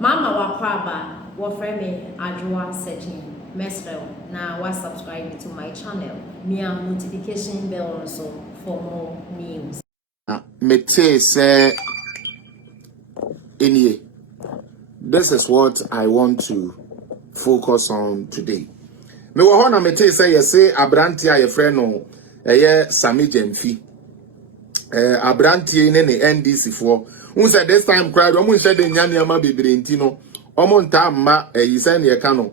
Mama wakwaba wafreme ajwa searching mesrel na wa subscribe to my channel. Mia notification bell also for more news. Mete say any. This is what I want to focus on today. Me wo ho na mete say you say abranti a ye frɛ no Sami Jemfi. Abranti ne NDC for. Who said this time crowd omo nhye de nya niama bebre nti no. Omo nta ma yi say ne ka no.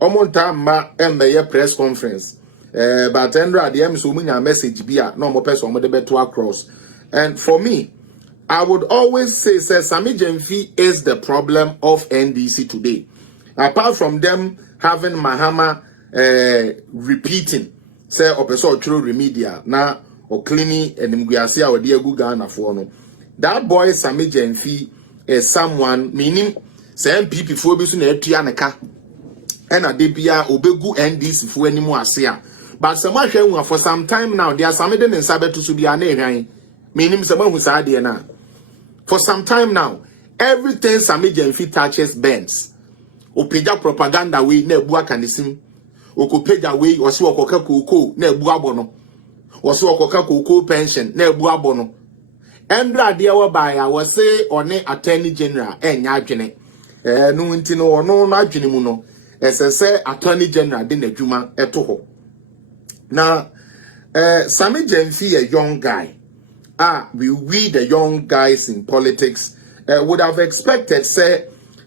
Omo nta ma embeye press conference. But Andra the so munya message bia no mo person mo de beto across. And for me, I would always say Sami Jemfi is the problem of NDC today. Apart from them having Mahama repeating, say opeso true remedial na or cleaning and mguasia or dear Gugana for no. That boy Sami Jemfi is someone meaning say MPP before be soon etuaneka and a debia obegu NDC for any more asia. But some for some time now there are some in Sabetu to be a name. Meaning someone who's idea now. For some time now, everything Sami Jemfi touches bends. Opeja propaganda we ne bua kanisim. Okopeja we osi okoka koko ne bua bono. Osi okoka koko pension ne bua bono. Endra dia wa baya was say one attorney general enya adwene. No nti no no adwene mu no. Say attorney general de na dwuma eto ho. Now Sami Jemfi a young guy. We the young guys in politics would have expected, say,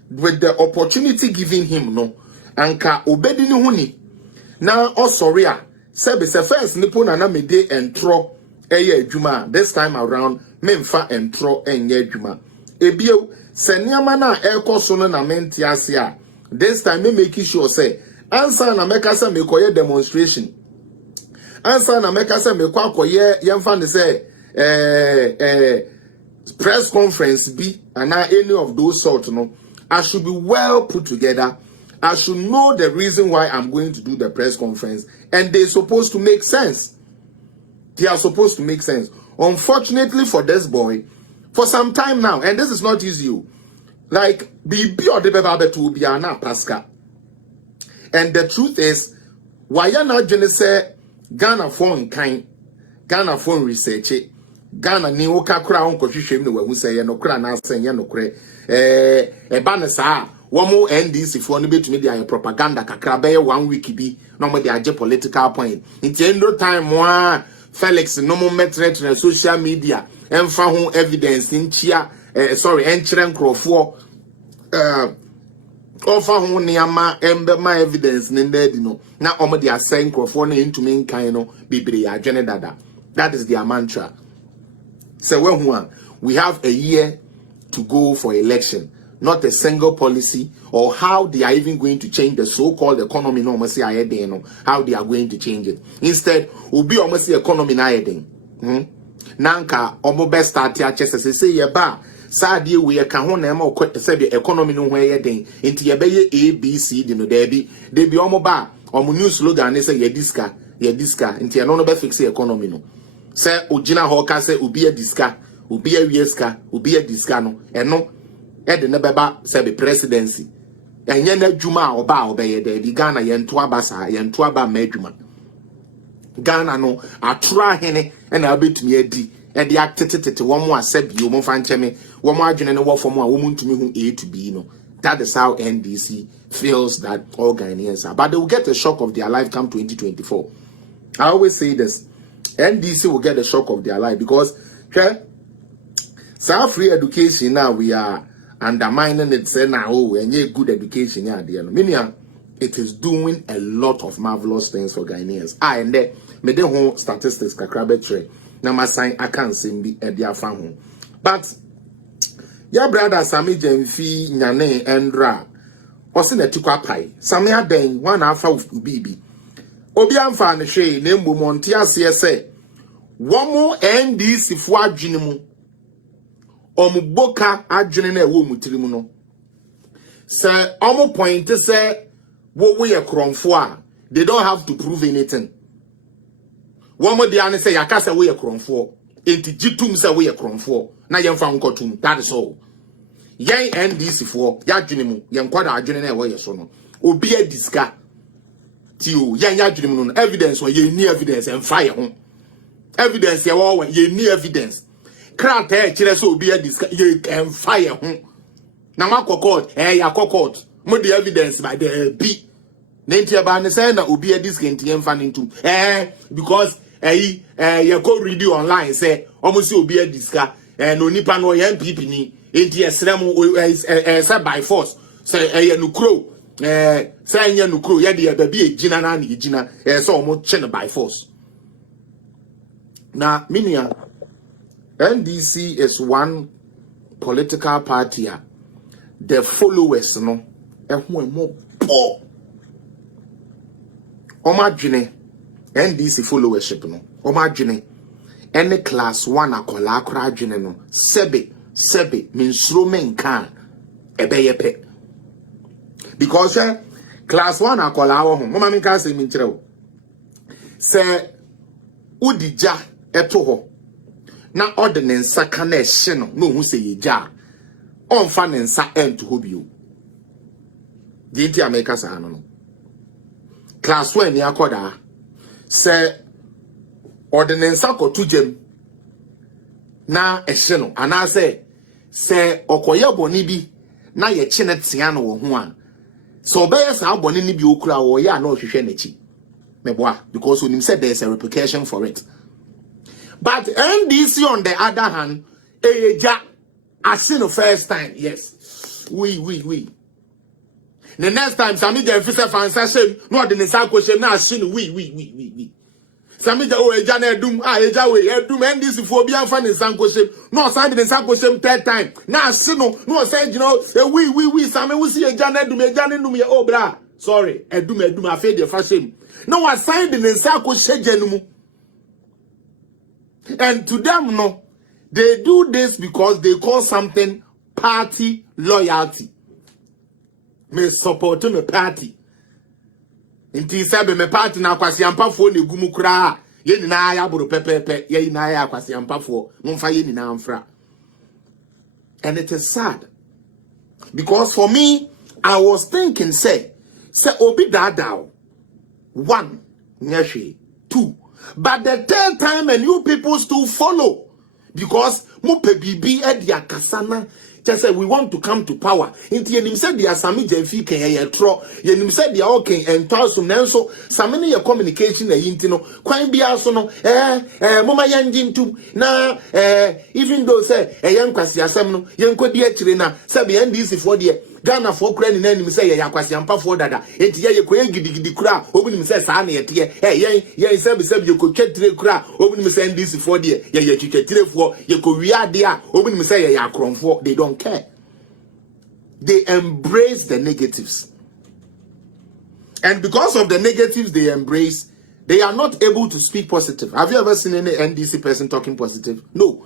with the opportunity given him, no, anka obedi ni huni. Now, oh sorry, say first nipo na me de entro eye juma. This time around, memfa entro enye juma. Ebio, se niyama na eko sono na menti asia. This time me make sure say, answer na meka se me koye demonstration. Answer na meka se me kwa koye yemfa ne say. Press conference be and any of those sorts, no, I should be well put together. I should know the reason why I'm going to do the press conference, and they're supposed to make sense. They are supposed to make sense. Unfortunately for this boy, for some time now, and this is not easy, like BB or the Baba to be ana Pascal. And the truth is, why you not gonna say Ghana phone kind, Ghana phone research it. Ghana ni woka kura onko hwehwem no wahu sɛ ye no kura na asɛn ye no kure ba ne saa wo mo NDC fo no betumi dia propaganda kakra be 1 week bi na mo dia age political point nti endo time mo Felix no mo metre na social media emfa ho evidence nchia enkyere nkrofo offer ho niama embe ma evidence ne ndadi no na omo dia asɛn nkrofo na ntumi nkan no bebre adwene dada. That is their mantra. So we have a year to go for election, not a single policy or how they are even going to change the so-called economy. No, how they are going to change it. Instead, will be almost the economy na Nanka omo best start here chese say ye ba sadi we ka ho na ma say the economy no hwe ye den nti ye be ye ABC no there be omo ba omo new slogan say ye diska nti no be fix the economy no. Say ojina hoka say obi a diska obi a wieska obi a diska no eno e de ne beba say be presidency enye na adwuma oba obeye de bi Ghana ye nto aba sa ye nto aba ma adwuma Ghana no atura hene e na abetumi adi e de atetete wo mo asabi wo mo fa ncheme wo mo adwene ne wo fom a wo mo ntumi hu A to B no. That is how NDC feels that all Ghanaians are, but they will get a shock of their life come 2024. I always say this, NDC will get a shock of their life because free education now we are undermining it, say now and good education meaning it is doing a lot of marvelous things for Ghanaians. And then me de ho statistics kakrabetre na my sign I can't see be at their home. But ya brother Sami Jemfi nyane endra osi na tikwa pai Sami aden one afa bibi obi amfa ne hwe na mbom onte ase se womo NDC fo adwene mu omuboka adwene na ewo mutiri mu no se omo point se wo ye kromfo a they don't have to prove anything. Womo dia ne se yakasa wo ye kromfo enti gitum se wo ye kromfo na yemfa nkotum. That is all. yen NDC for ya dwene mu yen kwada adwene na e wo ye so no obi a diska ti o yen ya dwene mu no evidence o ye ni evidence en fire ho evidence ye wo ye ni evidence krata e kire so obi a diska ye en fire ho na makokot ya kokot mo the evidence by the b nentia ba ne say na obi a diska ntien fa ntu because ye go read online say almost obi a diska no nipa no ye MPP ni enti esrem say by force say nukro say nya nukro ye de ba bi ejina na ejina say omo che by force na minia NDC is one political party the followers no ehun emo po omadwene NDC followership no omadwene any class 1 akola akra adwene no sebe minsuro menkan ebeyepe because class 1 akola wo ho mama min ka say min kire wo se udija eto ho na ordinance saka na ehye no hu say yeja onfa ne nsa ento ho bio dinti America sa no class 1 ni akoda se ordinance akotu jem na ehye no ana se okoye boni bi na ye kye ne tia no wo ho a so obeye sa boni ni bi okura wo ya na ohwehwe na chi meboa because onim said there is a repercussion for it. But NDC on the other hand, I seen the first time, yes. We. The next time, Sami the officer fancy no the next question now seen we. Sami the ejane dum eja we edum NDC for bi anfa ne san question no san the san question third time. Now seen no say we Sami we see ejane dum ye obra. Sorry, edum afa the fashion. No was signed the san question genumu. And to them, no, they do this because they call something party loyalty. Me support me party. Inti sabe me party na kwasi ampafo ne gumu kura. Ye ni na ya buru pepepe. Ye ni na ya kwasi ampafo. Mumfa ye ni na amfra. And it is sad. Because for me, I was thinking, say obi dadao. 1, nyeshe. 2. But the third time and you people still follow because mupe bibi edia kasana just say we want to come to power. Inti yenim said dia sami jenfi ken ye tro yenim said dia okay entosum nanso samene ye communication e yinti no kwan bia so no mama yanjintu na even though say yankwasi asem no yenkodi akire na sabe NDC for de Ghana for kura ni nanim say ye akwasi ampa for dada enti ye koye gidigidi kura obunim say saa na ye te ye sabe ye ko twetire kura obunim say NDC for de ye twetire for ye ko wiade a obunim say ye akromfo. They don't care. They embrace the negatives. And because of the negatives they embrace, they are not able to speak positive. Have you ever seen any NDC person talking positive? No.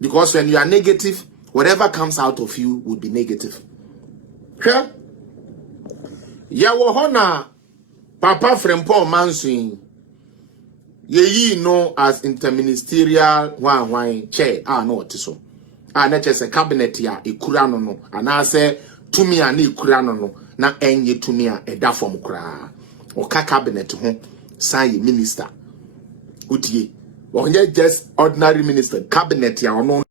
Because when you are negative, whatever comes out of you would be negative. Okay? Yawohona Papa Frempon Mansuin. Ye know as interministerial one chair. No, it is so. Na chese cabinet ya ikura no ana se tumi a na ikura no na enye tumi a eda form kra o ka cabinet ho san ye minister utie o just ordinary minister cabinet ya ono